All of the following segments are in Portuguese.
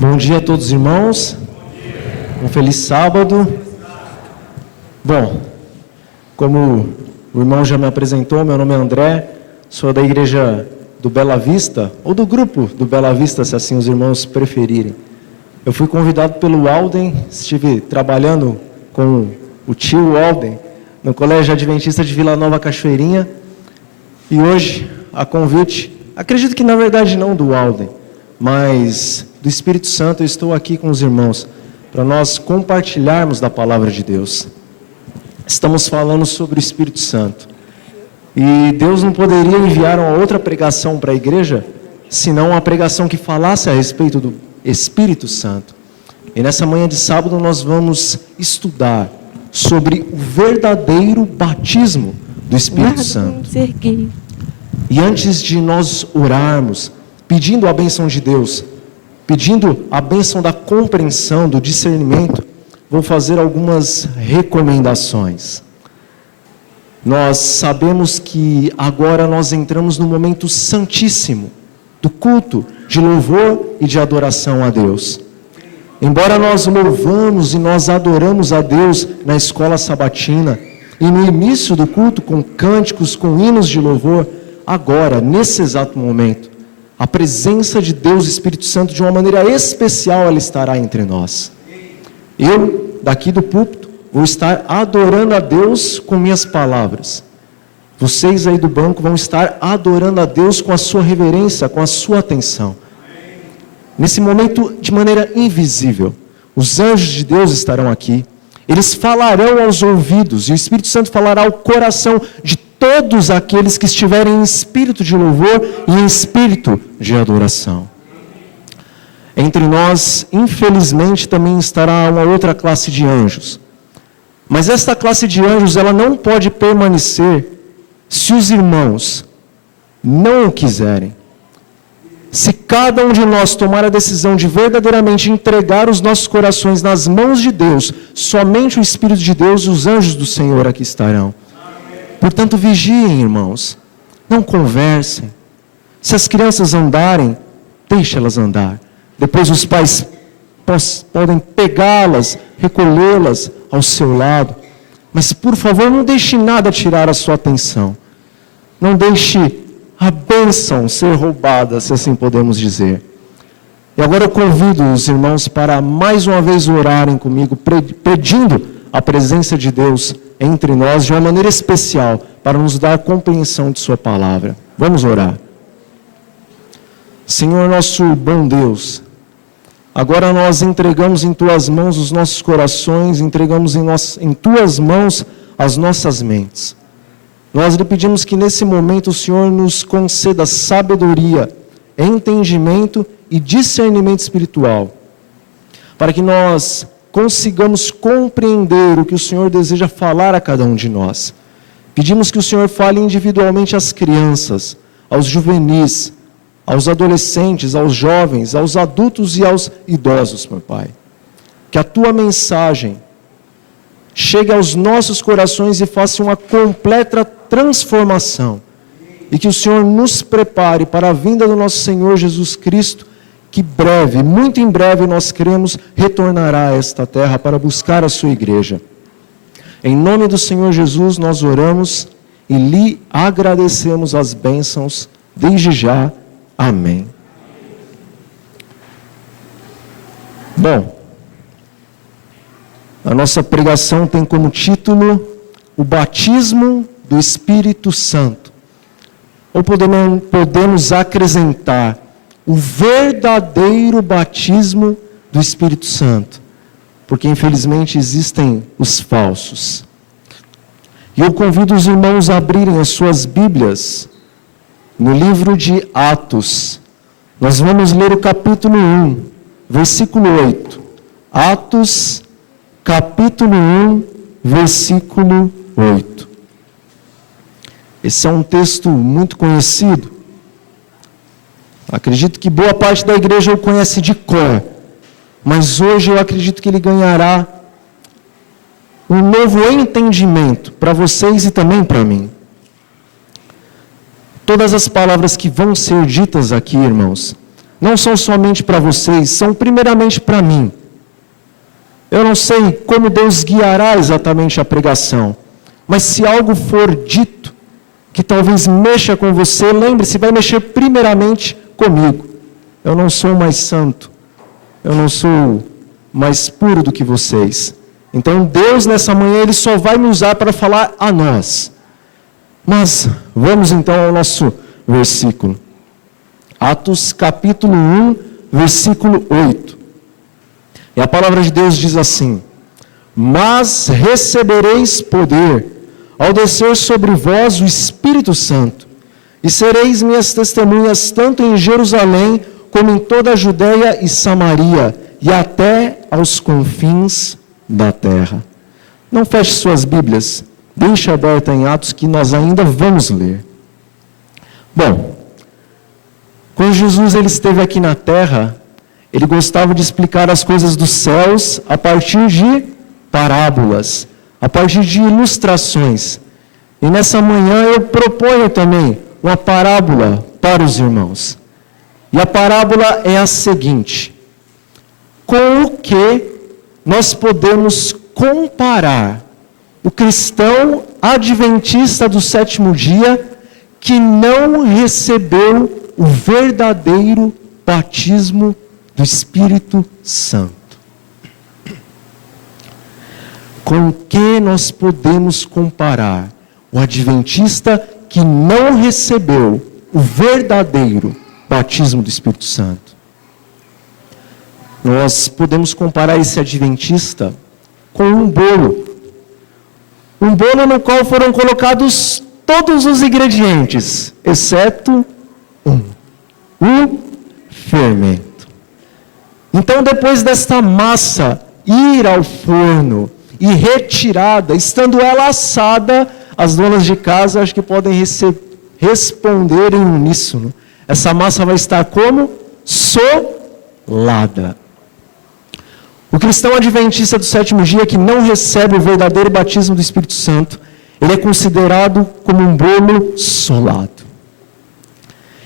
Bom dia a todos os irmãos. Um feliz sábado. Bom, como o irmão já me apresentou, meu nome é André, sou da igreja do Bela Vista, ou do grupo do Bela Vista, se assim os irmãos preferirem. Eu fui convidado pelo Alden, estive trabalhando com o tio Alden no Colégio Adventista de Vila Nova Cachoeirinha, e hoje, a convite, acredito que na verdade não do Alden, mas do Espírito Santo, eu estou aqui com os irmãos para nós compartilharmos da palavra de Deus. Estamos falando sobre o Espírito Santo. E Deus não poderia enviar uma outra pregação para a igreja, senão uma pregação que falasse a respeito do Espírito Santo. E nessa manhã de sábado nós vamos estudar sobre o verdadeiro batismo do Espírito Santo. E antes de nós orarmos, pedindo a bênção de Deus, pedindo a bênção da compreensão, do discernimento, vou fazer algumas recomendações. Nós sabemos que agora nós entramos no momento santíssimo do culto de louvor e de adoração a Deus. Embora nós louvamos e nós adoramos a Deus na escola sabatina e no início do culto com cânticos, com hinos de louvor, agora, nesse exato momento, a presença de Deus, Espírito Santo, de uma maneira especial, ela estará entre nós. Eu, daqui do púlpito, vou estar adorando a Deus com minhas palavras. Vocês aí do banco vão estar adorando a Deus com a sua reverência, com a sua atenção. Nesse momento, de maneira invisível, os anjos de Deus estarão aqui. Eles falarão aos ouvidos, e o Espírito Santo falará ao coração de todos aqueles que estiverem em espírito de louvor e em espírito de adoração. Entre nós, infelizmente, também estará uma outra classe de anjos. Mas esta classe de anjos, ela não pode permanecer se os irmãos não o quiserem. Se cada um de nós tomar a decisão de verdadeiramente entregar os nossos corações nas mãos de Deus, somente o Espírito de Deus e os anjos do Senhor aqui estarão. Portanto, vigiem, irmãos, não conversem. Se as crianças andarem, deixe-elas andar. Depois os pais podem pegá-las, recolhê-las ao seu lado. Mas, por favor, não deixe nada tirar a sua atenção. Não deixe a bênção ser roubada, se assim podemos dizer. E agora eu convido os irmãos para mais uma vez orarem comigo, pedindo a presença de Deus entre nós de uma maneira especial, para nos dar compreensão de sua palavra. Vamos orar. Senhor nosso bom Deus, agora nós entregamos em tuas mãos os nossos corações, entregamos em tuas mãos as nossas mentes. Nós lhe pedimos que nesse momento o Senhor nos conceda sabedoria, entendimento e discernimento espiritual, para que nós consigamos compreender o que o Senhor deseja falar a cada um de nós. Pedimos que o Senhor fale individualmente às crianças, aos juvenis, aos adolescentes, aos jovens, aos adultos e aos idosos, meu Pai. Que a tua mensagem chegue aos nossos corações e faça uma completa transformação. E que o Senhor nos prepare para a vinda do nosso Senhor Jesus Cristo, que breve, muito em breve, nós cremos, retornará a esta terra para buscar a sua igreja. Em nome do Senhor Jesus, nós oramos e lhe agradecemos as bênçãos desde já. Amém. Bom, a nossa pregação tem como título o batismo do Espírito Santo. Ou podemos acrescentar o verdadeiro batismo do Espírito Santo, porque infelizmente existem os falsos. E eu convido os irmãos a abrirem as suas Bíblias no livro de Atos. Nós vamos ler o capítulo 1, versículo 8. Atos, capítulo 1, versículo 8. Esse é um texto muito conhecido. Acredito que boa parte da igreja o conhece de cor, mas hoje eu acredito que ele ganhará um novo entendimento para vocês e também para mim. Todas as palavras que vão ser ditas aqui, irmãos, não são somente para vocês, são primeiramente para mim. Eu não sei como Deus guiará exatamente a pregação, mas se algo for dito que talvez mexa com você, lembre-se, vai mexer primeiramente comigo. Eu não sou mais santo, eu não sou mais puro do que vocês. Então Deus nessa manhã, Ele só vai me usar para falar a nós. Mas vamos então ao nosso versículo. Atos capítulo 1, versículo 8. E a palavra de Deus diz assim: mas recebereis poder ao descer sobre vós o Espírito Santo, e sereis minhas testemunhas tanto em Jerusalém como em toda a Judéia e Samaria, e até aos confins da terra. Não feche suas Bíblias, deixe aberta em Atos que nós ainda vamos ler. Bom, quando Jesus ele esteve aqui na terra, ele gostava de explicar as coisas dos céus a partir de parábolas, a partir de ilustrações. E nessa manhã eu proponho também uma parábola para os irmãos. E a parábola é a seguinte: com o que nós podemos comparar o cristão adventista do sétimo dia que não recebeu o verdadeiro batismo do Espírito Santo? Com que nós podemos comparar o adventista que não recebeu o verdadeiro batismo do Espírito Santo? Nós podemos comparar esse adventista com um bolo. Um bolo no qual foram colocados todos os ingredientes, exceto o fermento. Então, depois desta massa ir ao forno e retirada, estando ela assada, as donas de casa acho que podem responder em uníssono. Essa massa vai estar como? Solada. O cristão adventista do sétimo dia que não recebe o verdadeiro batismo do Espírito Santo, ele é considerado como um bolo solado.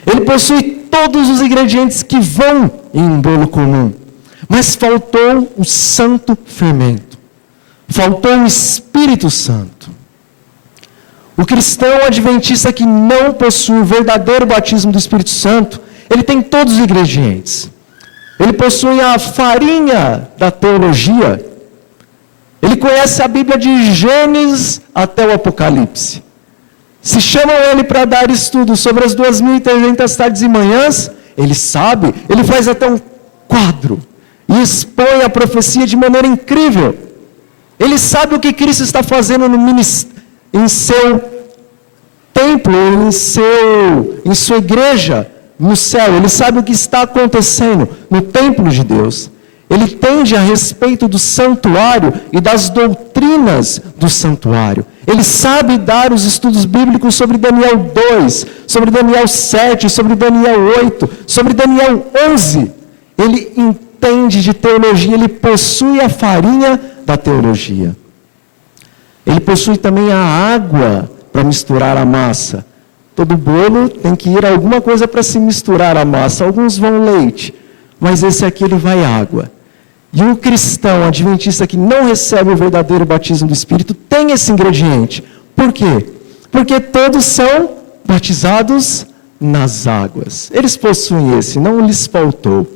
Ele possui todos os ingredientes que vão em um bolo comum, mas faltou o santo fermento. Faltou o Espírito Santo. O cristão adventista que não possui o verdadeiro batismo do Espírito Santo, ele tem todos os ingredientes. Ele possui a farinha da teologia. Ele conhece a Bíblia de Gênesis até o Apocalipse. Se chamam ele para dar estudo sobre as 2.300 tardes e manhãs, ele sabe, ele faz até um quadro e expõe a profecia de maneira incrível. Ele sabe o que Cristo está fazendo em seu templo, em sua igreja no céu. Ele sabe o que está acontecendo no templo de Deus. Ele entende a respeito do santuário e das doutrinas do santuário. Ele sabe dar os estudos bíblicos sobre Daniel 2, sobre Daniel 7, sobre Daniel 8, sobre Daniel 11. Ele entende de teologia, ele possui a farinha da teologia. Ele possui também a água para misturar a massa. Todo bolo tem que ir alguma coisa para se misturar a massa. Alguns vão leite, mas esse aqui ele vai água. E o cristão adventista que não recebe o verdadeiro batismo do Espírito tem esse ingrediente. Por quê? Porque todos são batizados nas águas. Eles possuem esse, não lhes faltou.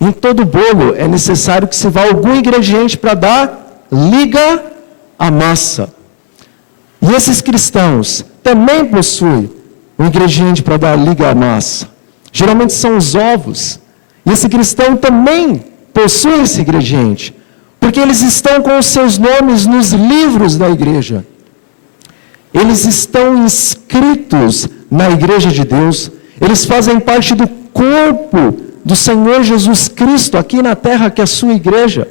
Em todo bolo é necessário que se vá algum ingrediente para dar liga à massa. E esses cristãos também possuem um ingrediente para dar liga à massa. Geralmente são os ovos. E esse cristão também possui esse ingrediente, porque eles estão com os seus nomes nos livros da igreja. Eles estão inscritos na igreja de Deus. Eles fazem parte do corpo do Senhor Jesus Cristo aqui na terra, que é a sua igreja.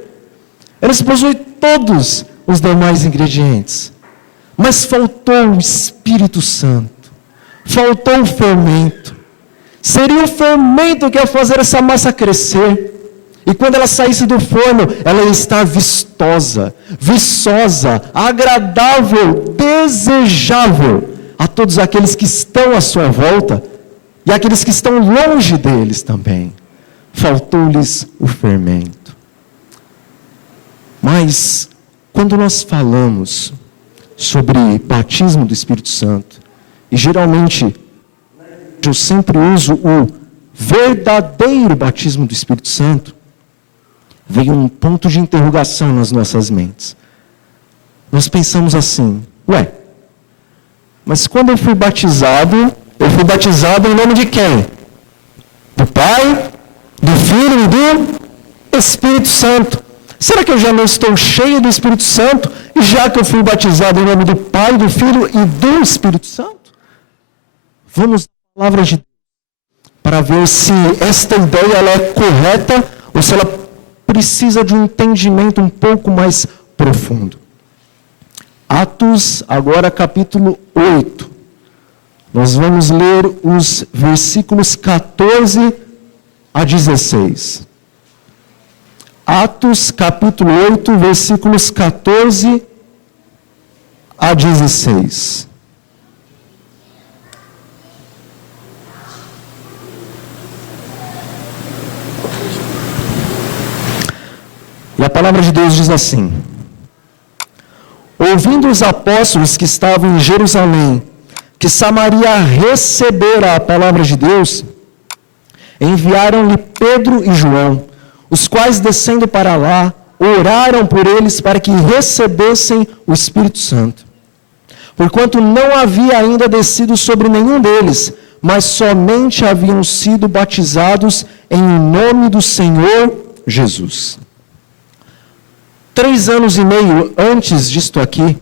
Eles possuem todos os demais ingredientes. Mas faltou o Espírito Santo. Faltou o fermento. Seria o fermento que ia fazer essa massa crescer. E quando ela saísse do forno, ela ia estar vistosa, viçosa, agradável, desejável a todos aqueles que estão à sua volta, e aqueles que estão longe deles também. Faltou-lhes o fermento. Mas, quando nós falamos sobre batismo do Espírito Santo, e geralmente eu sempre uso o verdadeiro batismo do Espírito Santo, veio um ponto de interrogação nas nossas mentes. Nós pensamos assim, mas quando eu fui batizado em nome de quem? Do Pai, do Filho e do Espírito Santo. Será que eu já não estou cheio do Espírito Santo, e já que eu fui batizado em nome do Pai, do Filho e do Espírito Santo? Vamos à palavra de Deus para ver se esta ideia ela é correta ou se ela precisa de um entendimento um pouco mais profundo. Atos, agora capítulo 8. Nós vamos ler os versículos 14 a 16. Atos, capítulo 8, versículos 14 a 16. E a palavra de Deus diz assim: ouvindo os apóstolos que estavam em Jerusalém, que Samaria recebera a palavra de Deus, enviaram-lhe Pedro e João, os quais, descendo para lá, oraram por eles para que recebessem o Espírito Santo. Porquanto não havia ainda descido sobre nenhum deles, mas somente haviam sido batizados em nome do Senhor Jesus. 3 anos e meio antes disto aqui,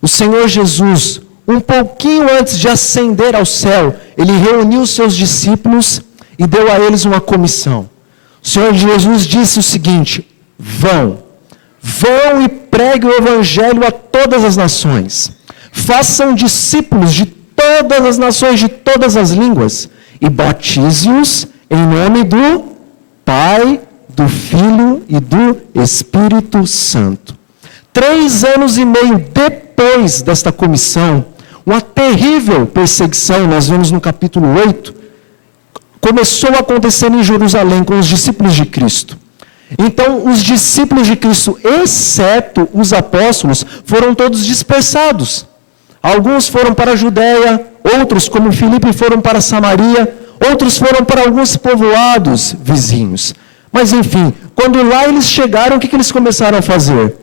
o Senhor Jesus, um pouquinho antes de ascender ao céu, ele reuniu os seus discípulos e deu a eles uma comissão. O Senhor Jesus disse o seguinte: vão e preguem o evangelho a todas as nações. Façam discípulos de todas as nações, de todas as línguas, e batize-os em nome do Pai, do Filho e do Espírito Santo. 3 anos e meio depois desta comissão, uma terrível perseguição, nós vemos no capítulo 8, começou a acontecer em Jerusalém com os discípulos de Cristo. Então, os discípulos de Cristo, exceto os apóstolos, foram todos dispersados. Alguns foram para a Judéia, outros, como Filipe, foram para Samaria, outros foram para alguns povoados vizinhos. Mas, enfim, quando lá eles chegaram, o que eles começaram a fazer?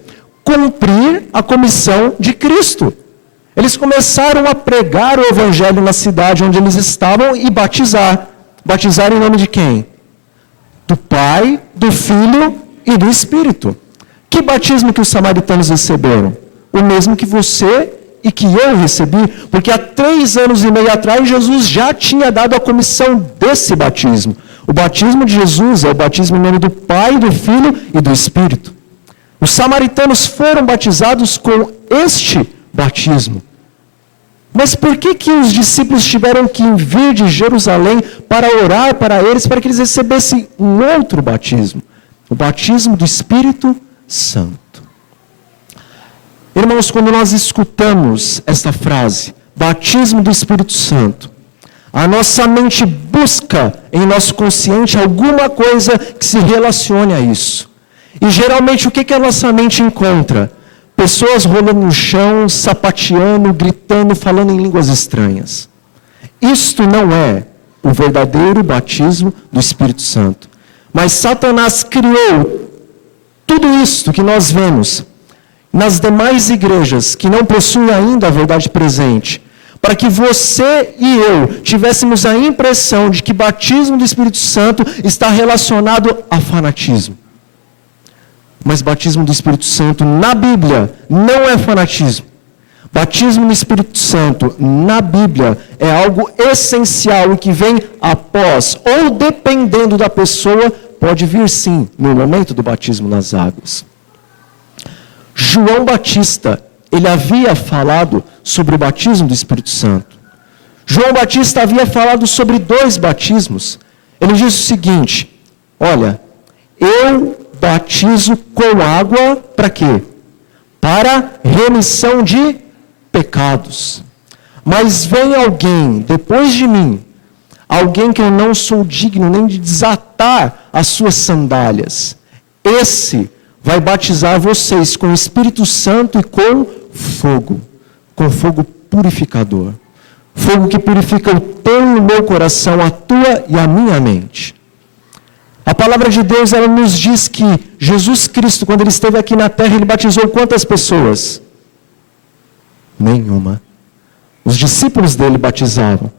Cumprir a comissão de Cristo. Eles começaram a pregar o evangelho na cidade onde eles estavam e batizar. Batizar em nome de quem? Do Pai, do Filho e do Espírito. Que batismo que os samaritanos receberam? O mesmo que você e que eu recebi, porque há 3 anos e meio atrás Jesus já tinha dado a comissão desse batismo. O batismo de Jesus é o batismo em nome do Pai, do Filho e do Espírito. Os samaritanos foram batizados com este batismo. Mas por que os discípulos tiveram que vir de Jerusalém para orar para eles, para que eles recebessem um outro batismo? O batismo do Espírito Santo. Irmãos, quando nós escutamos esta frase, batismo do Espírito Santo, a nossa mente busca em nosso consciente alguma coisa que se relacione a isso. E geralmente o que a nossa mente encontra? Pessoas rolando no chão, sapateando, gritando, falando em línguas estranhas. Isto não é o verdadeiro batismo do Espírito Santo. Mas Satanás criou tudo isso que nós vemos nas demais igrejas que não possuem ainda a verdade presente, para que você e eu tivéssemos a impressão de que batismo do Espírito Santo está relacionado a fanatismo. Mas batismo do Espírito Santo na Bíblia não é fanatismo. Batismo no Espírito Santo na Bíblia é algo essencial e que vem após, ou dependendo da pessoa, pode vir sim, no momento do batismo nas águas. João Batista, ele havia falado sobre o batismo do Espírito Santo. João Batista havia falado sobre 2 batismos. Ele diz o seguinte: olha, eu batizo com água para quê? Para remissão de pecados. Mas vem alguém depois de mim, alguém que eu não sou digno nem de desatar as suas sandálias. Esse vai batizar vocês com o Espírito Santo e com fogo purificador. Fogo que purifica o teu e o meu coração, a tua e a minha mente. A palavra de Deus, ela nos diz que Jesus Cristo, quando ele esteve aqui na terra, ele batizou quantas pessoas? Nenhuma. Os discípulos dele batizavam.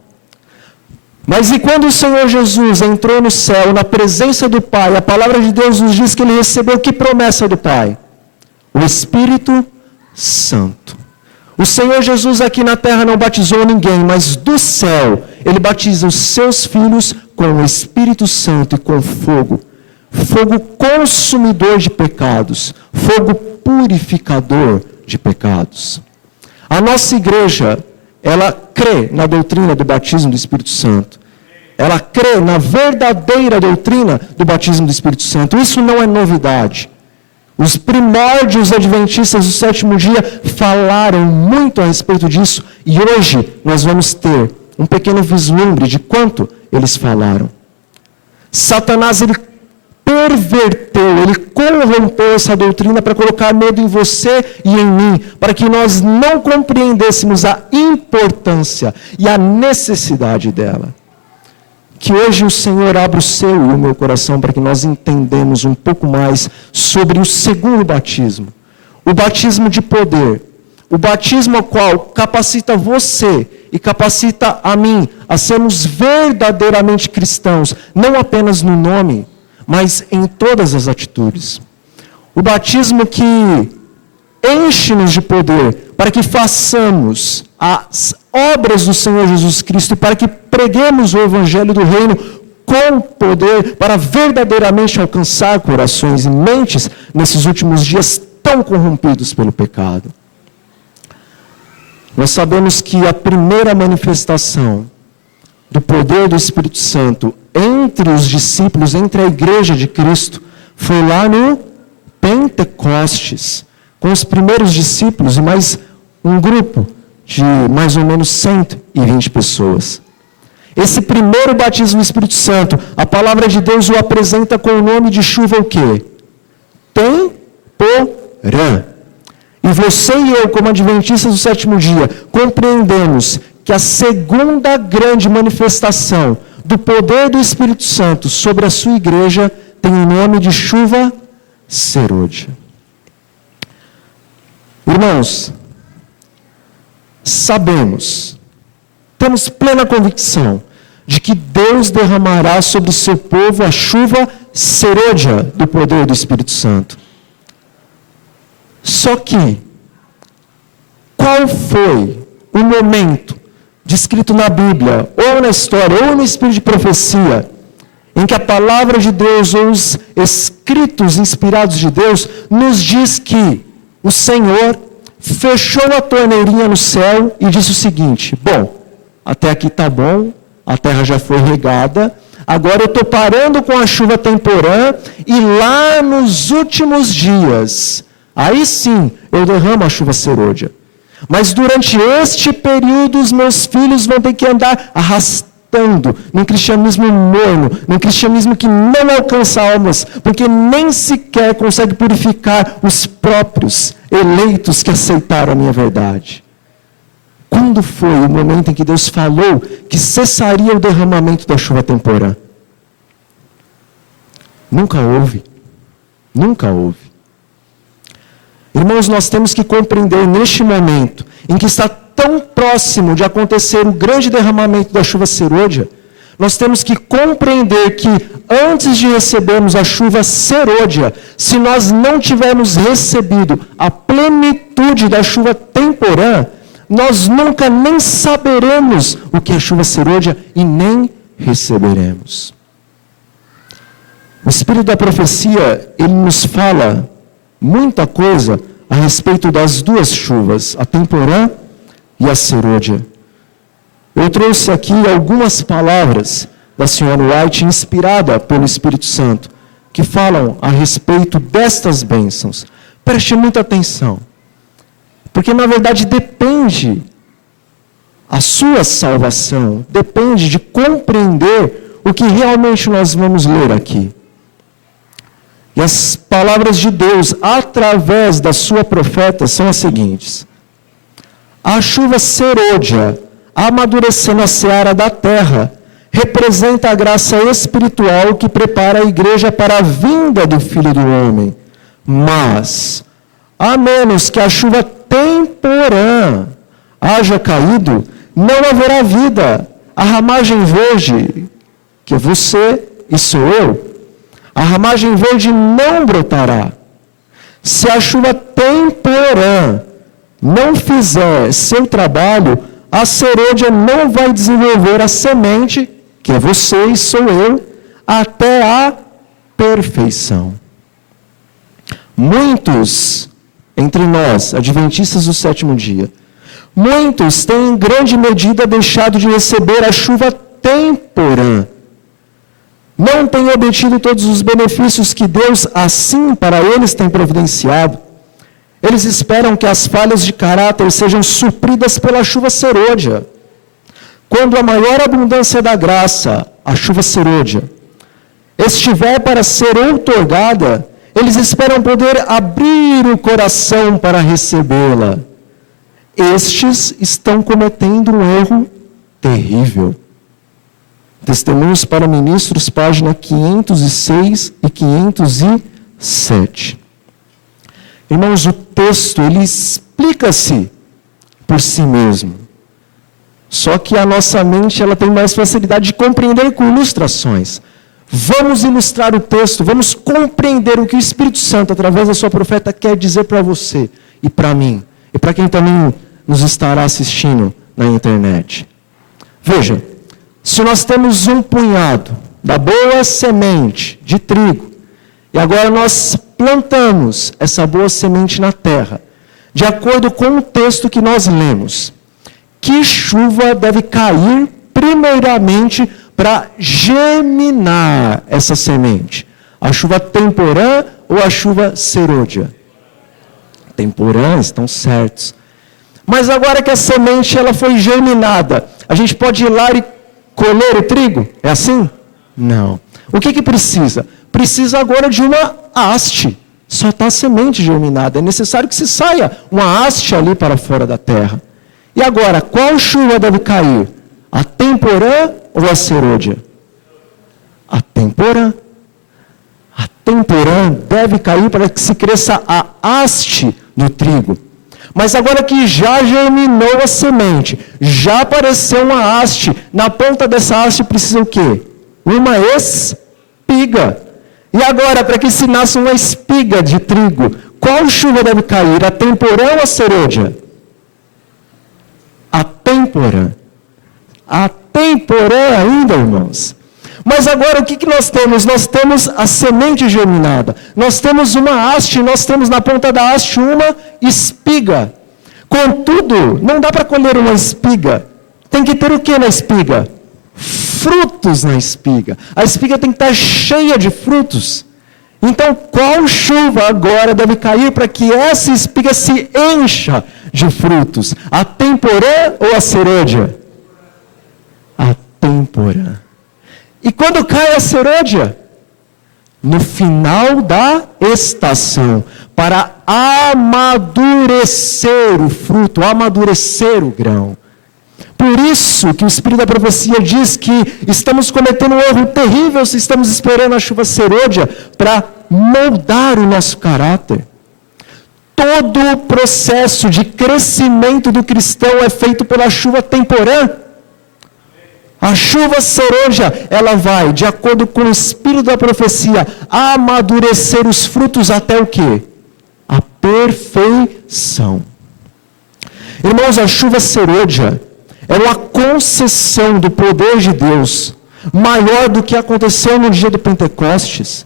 Mas e quando o Senhor Jesus entrou no céu, na presença do Pai, a palavra de Deus nos diz que ele recebeu que promessa do Pai? O Espírito Santo. O Senhor Jesus aqui na terra não batizou ninguém, mas do céu, ele batiza os seus filhos com o Espírito Santo e com fogo. Fogo consumidor de pecados, fogo purificador de pecados. A nossa igreja, ela crê na doutrina do batismo do Espírito Santo. Ela crê na verdadeira doutrina do batismo do Espírito Santo. Isso não é novidade. Os primórdios adventistas do sétimo dia falaram muito a respeito disso. E hoje nós vamos ter um pequeno vislumbre de quanto eles falaram. Satanás, ele perverteu, ele corrompeu essa doutrina para colocar medo em você e em mim, para que nós não compreendêssemos a importância e a necessidade dela. Que hoje o Senhor abra o seu e o meu coração para que nós entendamos um pouco mais sobre o segundo batismo. O batismo de poder. O batismo ao qual capacita você e capacita a mim a sermos verdadeiramente cristãos, não apenas no nome, mas em todas as atitudes. O batismo que enche-nos de poder para que façamos as obras do Senhor Jesus Cristo, para que preguemos o Evangelho do Reino com poder, para verdadeiramente alcançar corações e mentes nesses últimos dias tão corrompidos pelo pecado. Nós sabemos que a primeira manifestação do poder do Espírito Santo entre os discípulos, entre a igreja de Cristo, foi lá no Pentecostes, com os primeiros discípulos e mais um grupo de mais ou menos 120 pessoas. Esse primeiro batismo do Espírito Santo, a palavra de Deus o apresenta com o nome de chuva o quê? Temporã. E você e eu, como adventistas do sétimo dia, compreendemos que a segunda grande manifestação do poder do Espírito Santo sobre a sua igreja tem o nome de chuva serôdia. Irmãos, sabemos, temos plena convicção de que Deus derramará sobre o seu povo a chuva serôdia do poder do Espírito Santo. Só que, qual foi o momento descrito na Bíblia, ou na história, ou no espírito de profecia, em que a palavra de Deus, ou os escritos inspirados de Deus, nos diz que o Senhor fechou a torneirinha no céu e disse o seguinte: bom, até aqui está bom, a terra já foi regada, agora eu estou parando com a chuva temporã, e lá nos últimos dias, aí sim eu derramo a chuva serôdia. Mas durante este período os meus filhos vão ter que andar arrastando num cristianismo morno, num cristianismo que não alcança almas, porque nem sequer consegue purificar os próprios eleitos que aceitaram a minha verdade. Quando foi o momento em que Deus falou que cessaria o derramamento da chuva temporã? Nunca houve. Nunca houve. Irmãos, nós temos que compreender neste momento, em que está tão próximo de acontecer o grande derramamento da chuva serôdia, nós temos que compreender que antes de recebermos a chuva serôdia, se nós não tivermos recebido a plenitude da chuva temporã, nós nunca nem saberemos o que é chuva serôdia e nem receberemos. O Espírito da profecia, ele nos fala muita coisa a respeito das duas chuvas, a temporã e a serôdia. Eu trouxe aqui algumas palavras da senhora White, inspirada pelo Espírito Santo, que falam a respeito destas bênçãos. Preste muita atenção, porque na verdade depende A sua salvação depende de compreender o que realmente nós vamos ler aqui. E as palavras de Deus, através da sua profeta, são as seguintes: a chuva serôdia, amadurecendo a seara da terra, representa a graça espiritual que prepara a igreja para a vinda do Filho do Homem. Mas, a menos que a chuva temporã haja caído, não haverá vida. A ramagem verde, que é você e sou eu, a ramagem verde não brotará. Se a chuva temporã não fizer seu trabalho, a serôdia não vai desenvolver a semente, que é você e sou eu, até a perfeição. Muitos entre nós, adventistas do sétimo dia, muitos têm em grande medida deixado de receber a chuva temporã. Não têm obtido todos os benefícios que Deus, assim, para eles tem providenciado. Eles esperam que as falhas de caráter sejam supridas pela chuva serôdia. Quando a maior abundância da graça, a chuva serôdia, estiver para ser outorgada, eles esperam poder abrir o coração para recebê-la. Estes estão cometendo um erro terrível. Testemunhos para Ministros, página 506 e 507. Irmãos, o texto, ele explica-se por si mesmo. Só que a nossa mente, ela tem mais facilidade de compreender com ilustrações. Vamos ilustrar o texto, vamos compreender o que o Espírito Santo, através da sua profeta, quer dizer para você e para mim, e para quem também nos estará assistindo na internet. Veja, se nós temos um punhado da boa semente de trigo, e agora nós plantamos essa boa semente na terra, de acordo com o texto que nós lemos, que chuva deve cair primeiramente para germinar essa semente? A chuva temporã ou a chuva serôdia? Temporã, estão certos. Mas agora que a semente ela foi germinada, a gente pode ir lá e colher o trigo? É assim? Não. O que precisa? Precisa agora de uma haste. Só está a semente germinada. É necessário que se saia uma haste ali para fora da terra. E agora, qual chuva deve cair? A temporã ou a serôdia? A temporã. A temporã deve cair para que se cresça a haste do trigo. Mas agora que já germinou a semente, já apareceu uma haste, na ponta dessa haste precisa o quê? Uma espiga. E agora, para que se nasça uma espiga de trigo, qual chuva deve cair? A temporã ou a serôdia? A temporã. A temporã ainda, irmãos. Mas agora o que nós temos? Nós temos a semente germinada. Nós temos uma haste, nós temos na ponta da haste uma espiga. Contudo, não dá para colher uma espiga. Tem que ter o que na espiga? Frutos na espiga. A espiga tem que estar cheia de frutos. Então, qual chuva agora deve cair para que essa espiga se encha de frutos? A temporã ou a serôdia? A temporã. E quando cai a serôdia? No final da estação, para amadurecer o fruto, amadurecer o grão. Por isso que o Espírito da Profecia diz que estamos cometendo um erro terrível se estamos esperando a chuva serôdia para moldar o nosso caráter. Todo o processo de crescimento do cristão é feito pela chuva temporã. A chuva serôdia, ela vai, de acordo com o Espírito da Profecia, amadurecer os frutos até o quê? A perfeição. Irmãos, a chuva serôdia é uma concessão do poder de Deus, maior do que aconteceu no dia do Pentecostes.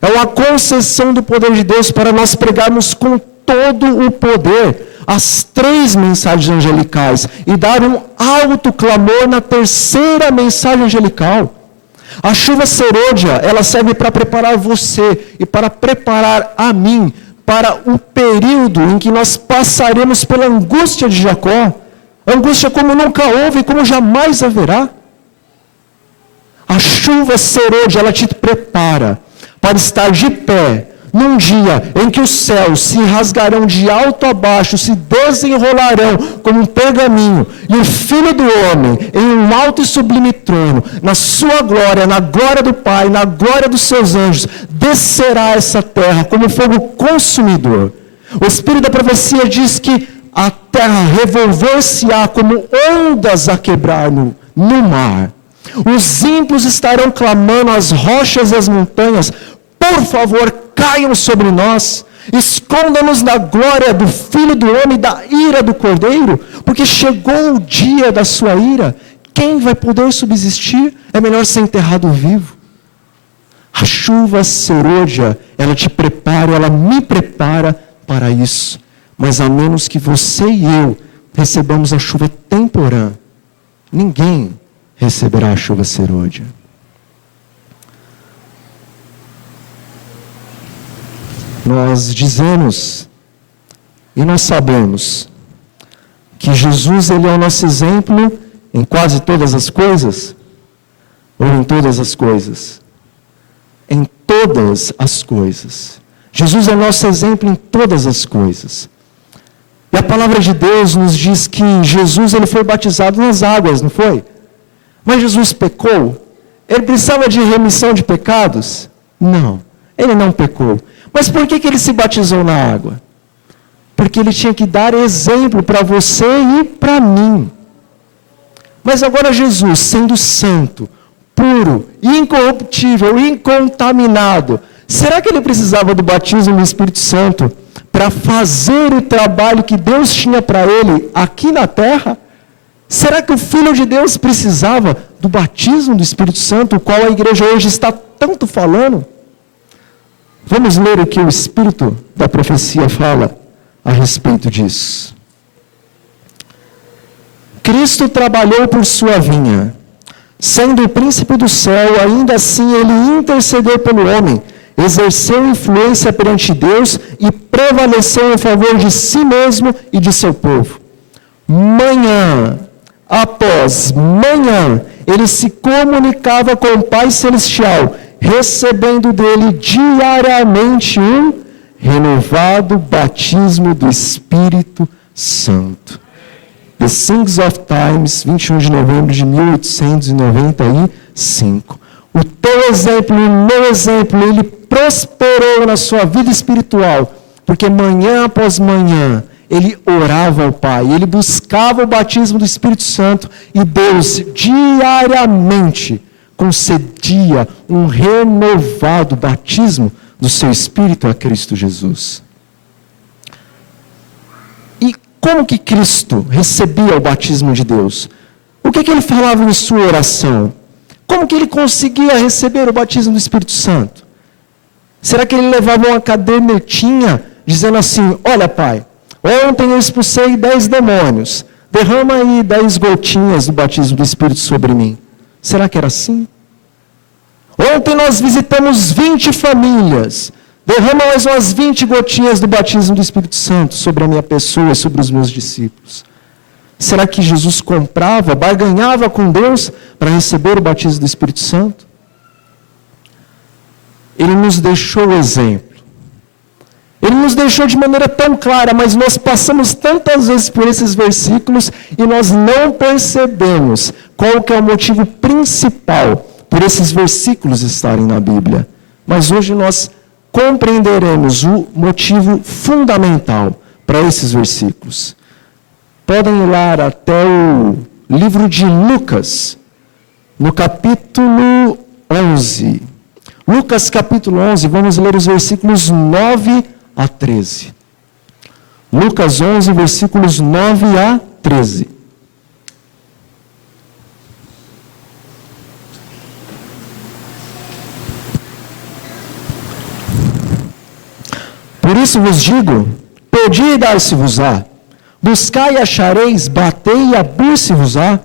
É uma concessão do poder de Deus para nós pregarmos com todo o poder as 3 mensagens angelicais e dar um alto clamor na 3ª mensagem angelical. A chuva serôdia, ela serve para preparar você e para preparar a mim para o período em que nós passaremos pela angústia de Jacó. angústia como nunca houve e como jamais haverá. A chuva serôdia, ela te prepara para estar de pé num dia em que os céus se rasgarão de alto a baixo, se desenrolarão como um pergaminho, e o Filho do Homem, em um alto e sublime trono, na sua glória, na glória do Pai, na glória dos seus anjos, descerá essa terra como fogo consumidor. O Espírito da profecia diz que a terra revolver-se-á como ondas a quebrar no mar. Os ímpios estarão clamando às rochas e às montanhas: por favor, caiam sobre nós, esconda-nos na glória do Filho do Homem e da ira do Cordeiro, porque chegou o dia da sua ira. Quem vai poder subsistir? É melhor ser enterrado vivo. A chuva serôdia, ela te prepara, ela me prepara para isso. Mas a menos que você e eu recebamos a chuva temporã, ninguém receberá a chuva serôdia. Nós dizemos e nós sabemos que Jesus, ele é o nosso exemplo em quase todas as coisas, ou em todas as coisas? Em todas as coisas. Jesus é o nosso exemplo em todas as coisas. E a palavra de Deus nos diz que Jesus, ele foi batizado nas águas, não foi? Mas Jesus pecou? Ele precisava de remissão de pecados? Não, ele não pecou. Mas por que ele se batizou na água? Porque ele tinha que dar exemplo para você e para mim. Mas agora Jesus, sendo santo, puro, incorruptível, incontaminado, será que ele precisava do batismo do Espírito Santo para fazer o trabalho que Deus tinha para ele aqui na terra? Será que o Filho de Deus precisava do batismo do Espírito Santo, o qual a igreja hoje está tanto falando? Vamos ler o que o Espírito da profecia fala a respeito disso. Cristo trabalhou por sua vinha, sendo o príncipe do céu, ainda assim ele intercedeu pelo homem, exerceu influência perante Deus e prevaleceu em favor de si mesmo e de seu povo. Manhã após manhã, ele se comunicava com o Pai Celestial, recebendo dele diariamente um renovado batismo do Espírito Santo. The Things of Times, 21 de novembro de 1895. O teu exemplo e o meu exemplo, ele prosperou na sua vida espiritual, porque manhã após manhã, ele orava ao Pai, ele buscava o batismo do Espírito Santo, e Deus diariamente concedia um renovado batismo do seu Espírito a Cristo Jesus. E como que Cristo recebia o batismo de Deus? O que ele falava em sua oração? Como que ele conseguia receber o batismo do Espírito Santo? Será que ele levava uma cadernetinha dizendo assim: olha, Pai, ontem eu expulsei 10 demônios, derrama aí 10 gotinhas do batismo do Espírito sobre mim? Será que era assim? Ontem nós visitamos 20 famílias, derrama mais umas 20 gotinhas do batismo do Espírito Santo sobre a minha pessoa, sobre os meus discípulos. Será que Jesus comprava, barganhava com Deus para receber o batismo do Espírito Santo? Ele nos deixou o exemplo. Ele nos deixou de maneira tão clara, mas nós passamos tantas vezes por esses versículos e nós não percebemos qual que é o motivo principal por esses versículos estarem na Bíblia. Mas hoje nós compreenderemos o motivo fundamental para esses versículos. Podem ir lá até o livro de Lucas, no capítulo 11. Lucas capítulo 11, vamos ler os versículos 9 a 13. Lucas 11, versículos 9 a 13. Por isso vos digo, pedi e dar-se-vos-á, buscai e achareis, batei e abrir-se-vos-á.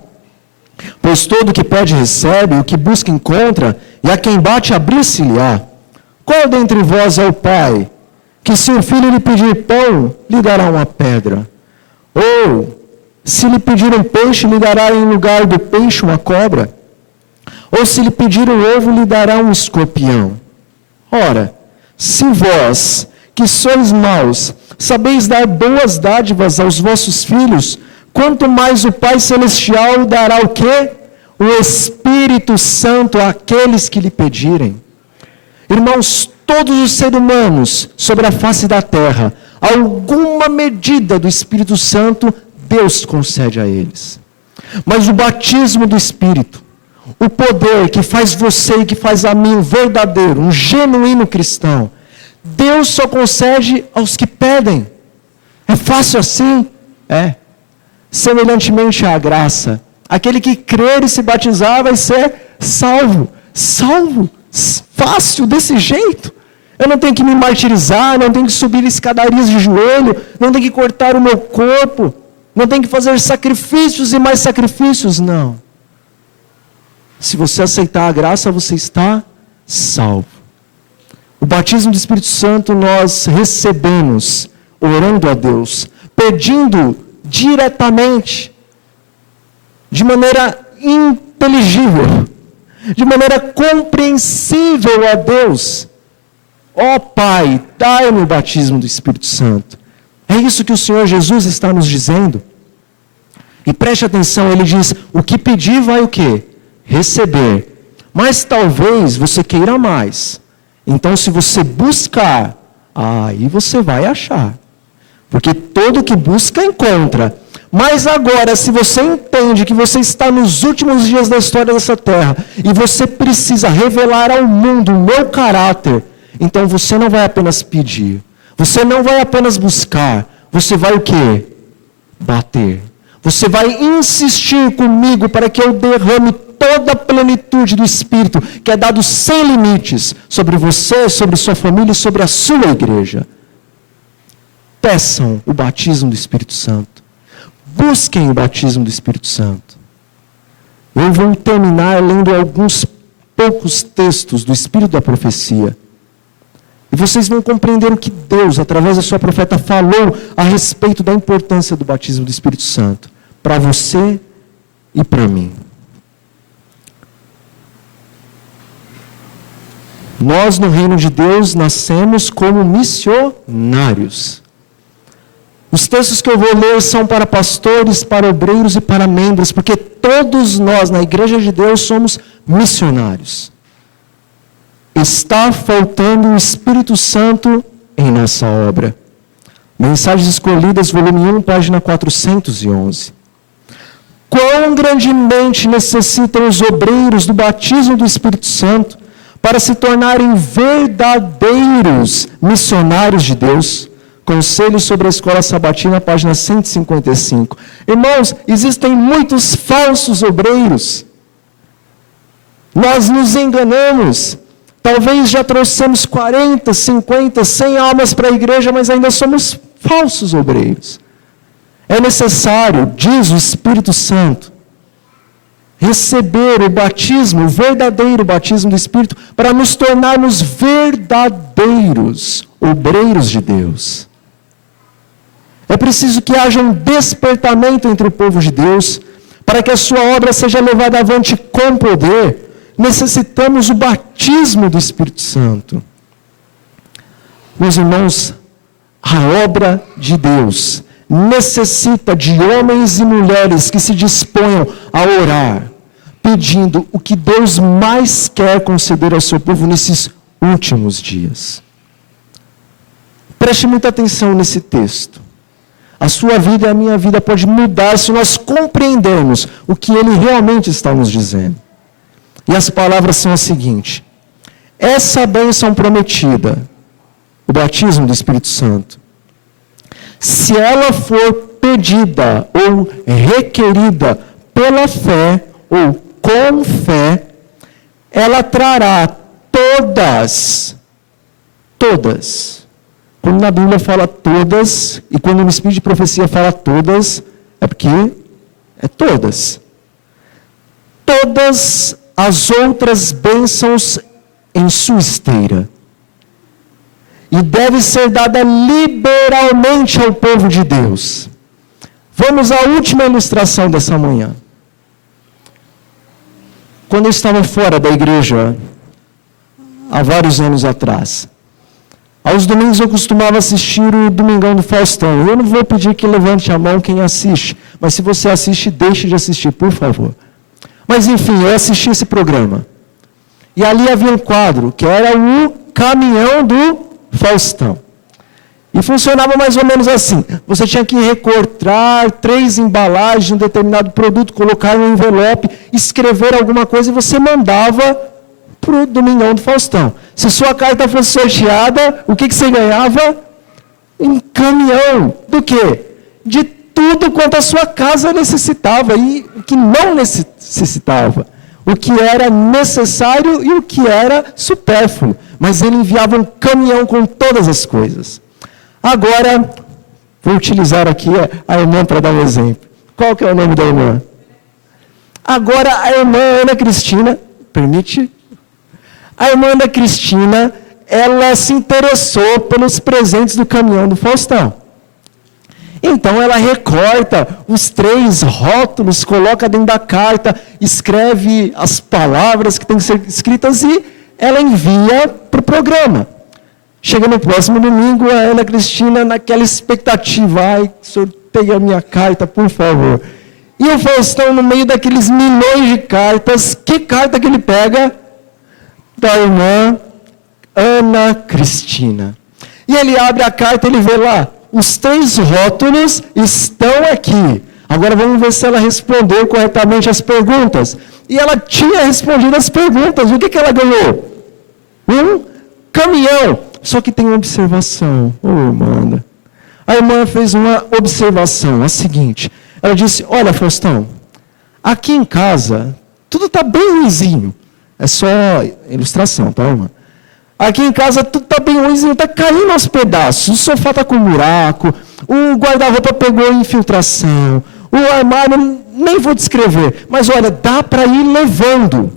Pois todo o que pede recebe, o que busca encontra, e a quem bate abrir-se-lhe-á. Qual dentre vós é o pai, que se o filho lhe pedir pão, lhe dará uma pedra? Ou, Se lhe pedir um peixe, lhe dará em lugar do peixe uma cobra? Ou se lhe pedir um ovo, lhe dará um escorpião? Ora, se vós, que sois maus, sabeis dar boas dádivas aos vossos filhos, quanto mais o Pai Celestial dará o quê? O Espírito Santo àqueles que lhe pedirem. Irmãos, todos os seres humanos sobre a face da terra, alguma medida do Espírito Santo, Deus concede a eles. Mas o batismo do Espírito, o poder que faz você e que faz a mim um verdadeiro, um genuíno cristão, Deus só concede aos que pedem. É fácil assim? É. Semelhantemente à graça, aquele que crer e se batizar vai ser salvo. Salvo. Fácil desse jeito. Eu não tenho que me martirizar, não tenho que subir escadarias de joelho, não tenho que cortar o meu corpo, não tenho que fazer sacrifícios e mais sacrifícios, não. Se você aceitar a graça, você está salvo. O batismo do Espírito Santo nós recebemos orando a Deus, pedindo diretamente, de maneira inteligível, de maneira compreensível a Deus. Ó Pai, dai-me o batismo do Espírito Santo. É isso que o Senhor Jesus está nos dizendo. E preste atenção, ele diz, o que pedir vai o quê? Receber. Mas talvez você queira mais. Então se você buscar, aí você vai achar. Porque todo que busca, encontra. Mas agora, se você entende que você está nos últimos dias da história dessa terra, e você precisa revelar ao mundo o meu caráter, então você não vai apenas pedir, você não vai apenas buscar, você vai o quê? Bater. Você vai insistir comigo para que eu derrame toda a plenitude do Espírito, que é dado sem limites, sobre você, sobre sua família e sobre a sua igreja. Peçam o batismo do Espírito Santo. Busquem o batismo do Espírito Santo. Eu vou terminar lendo alguns poucos textos do Espírito da Profecia. E vocês vão compreender o que Deus, através da sua profeta, falou a respeito da importância do batismo do Espírito Santo. Para você e para mim. Nós, no reino de Deus, nascemos como missionários. Os textos que eu vou ler são para pastores, para obreiros e para membros, porque todos nós, na igreja de Deus, somos missionários. Está faltando o Espírito Santo em nossa obra. Mensagens Escolhidas, volume 1, página 411. Quão grandemente necessitam os obreiros do batismo do Espírito Santo para se tornarem verdadeiros missionários de Deus. Conselhos sobre a Escola Sabatina, página 155. Irmãos, existem muitos falsos obreiros. Nós nos enganamos. Talvez já trouxemos 40, 50, 100 almas para a igreja, mas ainda somos falsos obreiros. É necessário, diz o Espírito Santo, receber o batismo, o verdadeiro batismo do Espírito, para nos tornarmos verdadeiros obreiros de Deus. É preciso que haja um despertamento entre o povo de Deus, para que a sua obra seja levada avante com poder. Necessitamos o batismo do Espírito Santo. Meus irmãos, a obra de Deus necessita de homens e mulheres que se disponham a orar, pedindo o que Deus mais quer conceder ao seu povo nesses últimos dias. Preste muita atenção nesse texto. A sua vida e a minha vida pode mudar se nós compreendermos o que ele realmente está nos dizendo. E as palavras são as seguintes: essa bênção prometida, o batismo do Espírito Santo, se ela for pedida ou requerida pela fé ou com fé, ela trará todas. Quando na Bíblia fala todas, e quando no Espírito de Profecia fala todas, é porque é todas. Todas as outras bênçãos em sua esteira. E deve ser dada liberalmente ao povo de Deus. Vamos à última ilustração dessa manhã. Quando eu estava fora da igreja, há vários anos atrás, aos domingos eu costumava assistir o Domingão do Faustão. Eu não vou pedir que levante a mão quem assiste, mas se você assiste, deixe de assistir, por favor. Mas enfim, eu assisti esse programa. E ali havia um quadro, que era o Caminhão do Faustão. E funcionava mais ou menos assim. Você tinha que recortar 3 embalagens de um determinado produto, colocar um envelope, escrever alguma coisa e você mandava para o Domingão do Faustão. Se sua carta fosse sorteada, o que você ganhava? Um caminhão. Do quê? De tudo quanto a sua casa necessitava e o que não necessitava. O que era necessário e o que era supérfluo. Mas ele enviava um caminhão com todas as coisas. Agora, vou utilizar aqui a irmã para dar um exemplo. Qual que é o nome da irmã? Agora, a irmã Ana Cristina, permite? A irmã Ana Cristina, ela se interessou pelos presentes do caminhão do Faustão. Então, ela recorta os 3 rótulos, coloca dentro da carta, escreve as palavras que têm que ser escritas e ela envia para o programa. Chega no próximo domingo, a Ana Cristina, naquela expectativa, ai, sorteia a minha carta, por favor. E o Faustão, no meio daqueles milhões de cartas, que carta que ele pega? Da irmã Ana Cristina. E ele abre a carta, ele vê lá, os 3 rótulos estão aqui. Agora vamos ver se ela respondeu corretamente as perguntas. E ela tinha respondido as perguntas. O que ela ganhou? Um caminhão. Só que tem uma observação. Irmã. A irmã fez uma observação, a seguinte. Ela disse, olha, Faustão, aqui em casa, tudo está bem ruimzinho. É só ilustração, tá, irmã? Aqui em casa, tudo está bem ruimzinho, está caindo aos pedaços. O sofá está com buraco, o guarda-roupa pegou infiltração, o armário, nem vou descrever. Mas, olha, dá para ir levando.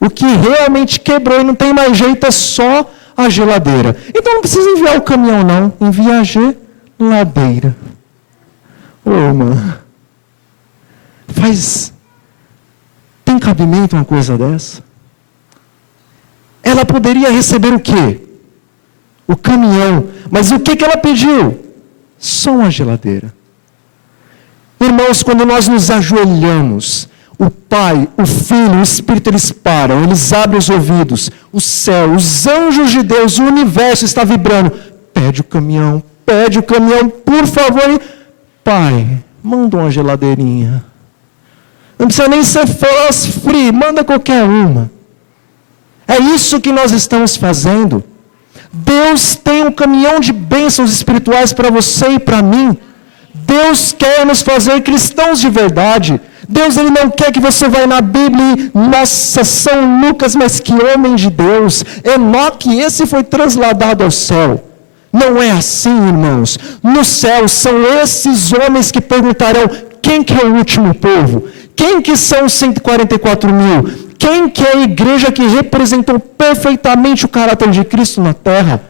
O que realmente quebrou e não tem mais jeito é só a geladeira. Então não precisa enviar o caminhão, não. Envia a geladeira. Irmã, tem cabimento uma coisa dessa? Ela poderia receber o quê? O caminhão. Mas o que ela pediu? Só uma geladeira. Irmãos, quando nós nos ajoelhamos, o Pai, o Filho, o Espírito, eles param, eles abrem os ouvidos, o céu, os anjos de Deus, o universo está vibrando. Pede o caminhão, por favor. Pai, manda uma geladeirinha. Não precisa nem ser frost free, manda qualquer uma. É isso que nós estamos fazendo. Deus tem um caminhão de bênçãos espirituais para você e para mim. Deus quer nos fazer cristãos de verdade. Deus, Ele não quer que você vá na Bíblia e, nossa, São Lucas, mas que homem de Deus. Enoque, esse foi trasladado ao céu. Não é assim, irmãos. No céu são esses homens que perguntarão, quem que é o último povo? Quem que são os 144 mil? Quem que é a igreja que representou perfeitamente o caráter de Cristo na terra?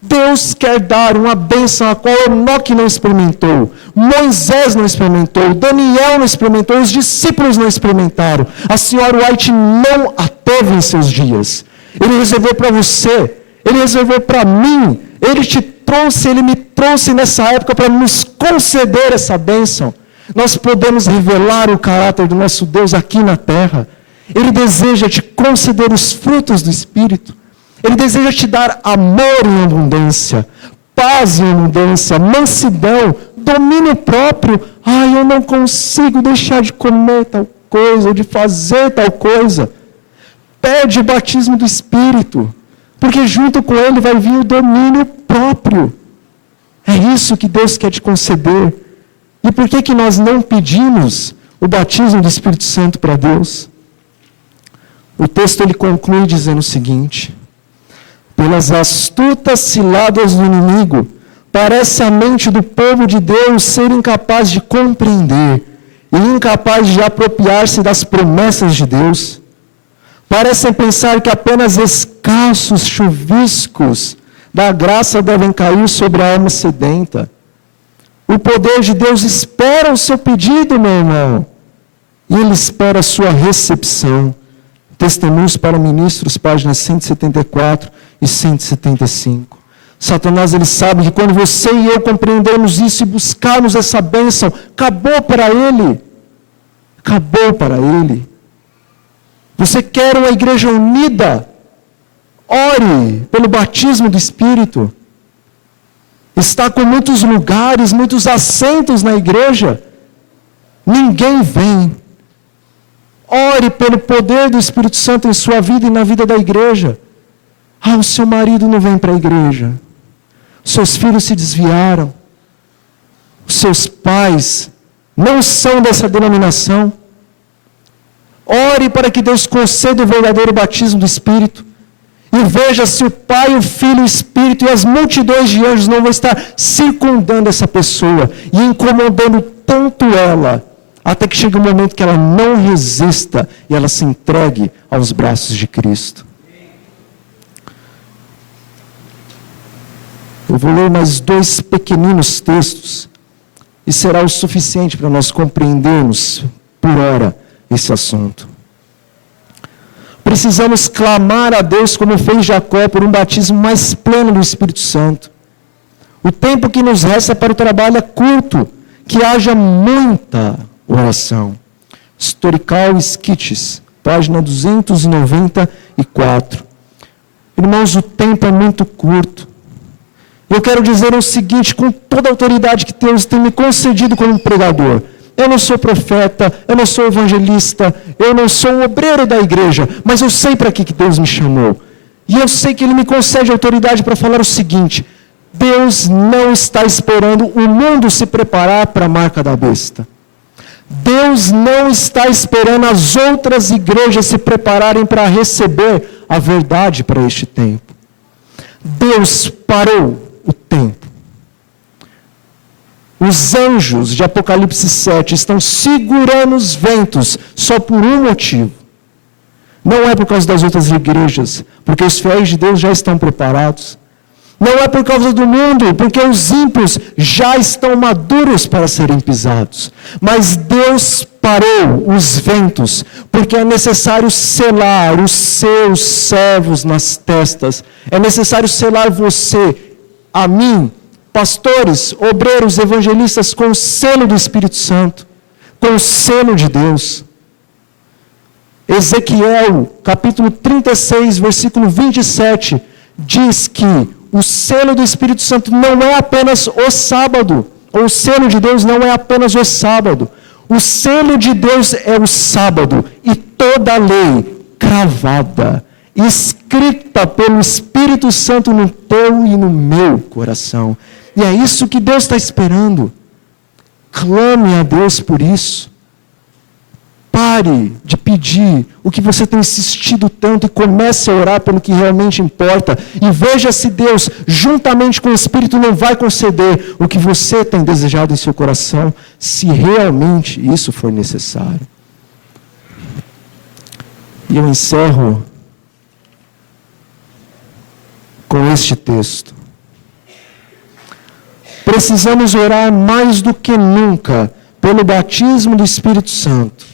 Deus quer dar uma bênção a qual Enoque não experimentou, Moisés não experimentou, Daniel não experimentou, os discípulos não experimentaram, a senhora White não a teve em seus dias. Ele reservou para você, Ele reservou para mim, Ele me trouxe nessa época para nos conceder essa bênção. Nós podemos revelar o caráter do nosso Deus aqui na terra. Ele deseja te conceder os frutos do Espírito. Ele deseja te dar amor em abundância, paz em abundância, mansidão, domínio próprio. Eu não consigo deixar de comer tal coisa, ou de fazer tal coisa. Pede o batismo do Espírito, porque junto com ele vai vir o domínio próprio. É isso que Deus quer te conceder. E por que nós não pedimos o batismo do Espírito Santo para Deus? O texto ele conclui dizendo o seguinte: pelas astutas ciladas do inimigo, parece a mente do povo de Deus ser incapaz de compreender e incapaz de apropriar-se das promessas de Deus. Parecem pensar que apenas escassos chuviscos da graça devem cair sobre a alma sedenta. O poder de Deus espera o seu pedido, meu irmão. E Ele espera a sua recepção. Testemunhos para Ministros, páginas 174 e 175. Satanás, ele sabe que quando você e eu compreendemos isso e buscarmos essa bênção, acabou para ele. Acabou para ele. Você quer uma igreja unida? Ore pelo batismo do Espírito. Está com muitos lugares, muitos assentos na igreja. Ninguém vem. Ore pelo poder do Espírito Santo em sua vida e na vida da igreja. O seu marido não vem para a igreja. Seus filhos se desviaram. Os seus pais não são dessa denominação. Ore para que Deus conceda o verdadeiro batismo do Espírito. E veja se o Pai, o Filho, o Espírito e as multidões de anjos não vão estar circundando essa pessoa e incomodando tanto ela, até que chegue um momento que ela não resista e ela se entregue aos braços de Cristo. Eu vou ler mais 2 pequeninos textos e será o suficiente para nós compreendermos por hora esse assunto. Precisamos clamar a Deus como fez Jacó por um batismo mais pleno do Espírito Santo. O tempo que nos resta para o trabalho é curto, que haja muita oração. Historical Skits, página 294. Irmãos, o tempo é muito curto. Eu quero dizer o seguinte, com toda a autoridade que Deus tem me concedido como pregador. Eu não sou profeta, eu não sou evangelista, eu não sou um obreiro da igreja, mas eu sei para que Deus me chamou. E eu sei que Ele me concede autoridade para falar o seguinte: Deus não está esperando o mundo se preparar para a marca da besta. Deus não está esperando as outras igrejas se prepararem para receber a verdade para este tempo. Deus parou o tempo. Os anjos de Apocalipse 7 estão segurando os ventos só por um motivo. Não é por causa das outras igrejas, porque os fiéis de Deus já estão preparados. Não é por causa do mundo, porque os ímpios já estão maduros para serem pisados. Mas Deus parou os ventos, porque é necessário selar os seus servos nas testas. É necessário selar você, a mim, pastores, obreiros, evangelistas, com o selo do Espírito Santo, com o selo de Deus. Ezequiel, capítulo 36, versículo 27, diz que o selo do Espírito Santo não é apenas o sábado, ou o selo de Deus não é apenas o sábado. O selo de Deus é o sábado e toda a lei cravada, escrita pelo Espírito Santo no teu e no meu coração. E é isso que Deus está esperando. Clame a Deus por isso. Pare de pedir o que você tem insistido tanto e comece a orar pelo que realmente importa. E veja se Deus, juntamente com o Espírito, não vai conceder o que você tem desejado em seu coração, se realmente isso for necessário. E eu encerro com este texto. Precisamos orar mais do que nunca pelo batismo do Espírito Santo,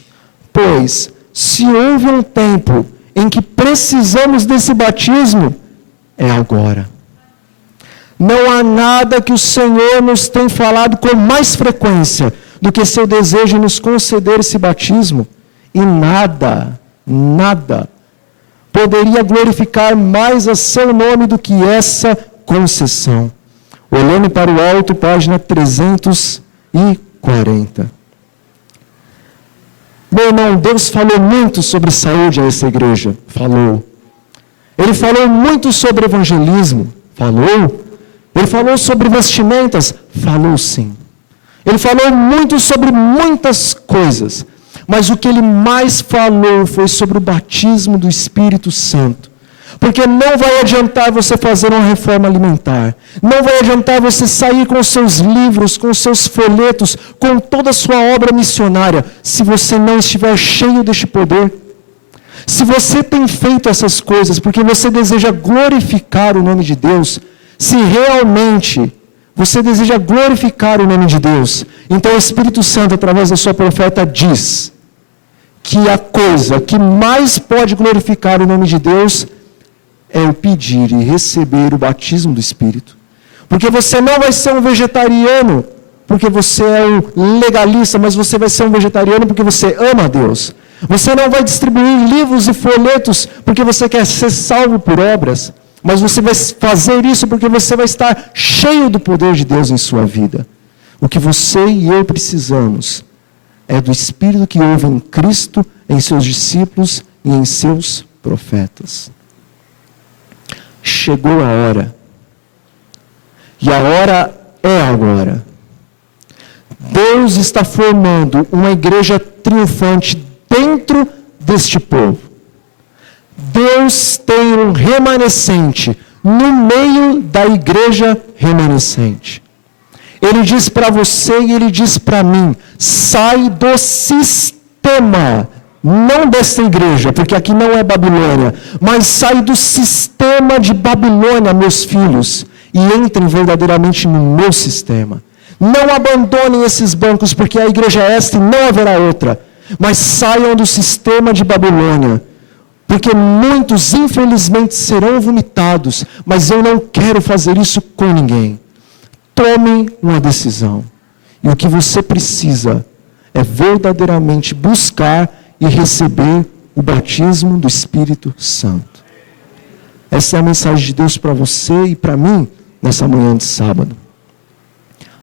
pois se houve um tempo em que precisamos desse batismo, é agora. Não há nada que o Senhor nos tenha falado com mais frequência do que seu desejo em nos conceder esse batismo, e nada poderia glorificar mais a seu nome do que essa concessão. Olhando para o alto, página 340. Meu irmão, Deus falou muito sobre saúde a essa igreja. Falou. Ele falou muito sobre evangelismo. Falou. Ele falou sobre vestimentas. Falou sim. Ele falou muito sobre muitas coisas. Mas o que ele mais falou foi sobre o batismo do Espírito Santo. Porque não vai adiantar você fazer uma reforma alimentar. Não vai adiantar você sair com os seus livros, com os seus folhetos, com toda a sua obra missionária, se você não estiver cheio deste poder. Se você tem feito essas coisas porque você deseja glorificar o nome de Deus, se realmente Você deseja glorificar o nome de Deus. Então o Espírito Santo, através da sua profeta, diz que a coisa que mais pode glorificar o nome de Deus é o pedir e receber o batismo do Espírito. Porque você não vai ser um vegetariano porque você é um legalista, mas você vai ser um vegetariano porque você ama a Deus. Você não vai distribuir livros e folhetos porque você quer ser salvo por obras, mas você vai fazer isso porque você vai estar cheio do poder de Deus em sua vida. O que você e eu precisamos é do Espírito que houve em Cristo, em seus discípulos e em seus profetas. Chegou a hora. E a hora é agora. Deus está formando uma igreja triunfante dentro deste povo. Deus tem um remanescente no meio da igreja remanescente. Ele diz para você e ele diz para mim: sai do sistema, não desta igreja, porque aqui não é Babilônia, mas sai do sistema de Babilônia, meus filhos, e entrem verdadeiramente no meu sistema. Não abandonem esses bancos, porque a igreja é esta e não haverá outra, mas saiam do sistema de Babilônia, porque muitos infelizmente serão vomitados, mas eu não quero fazer isso com ninguém. Tomem uma decisão. E o que você precisa é verdadeiramente buscar e receber o batismo do Espírito Santo. Essa é a mensagem de Deus para você e para mim nessa manhã de sábado.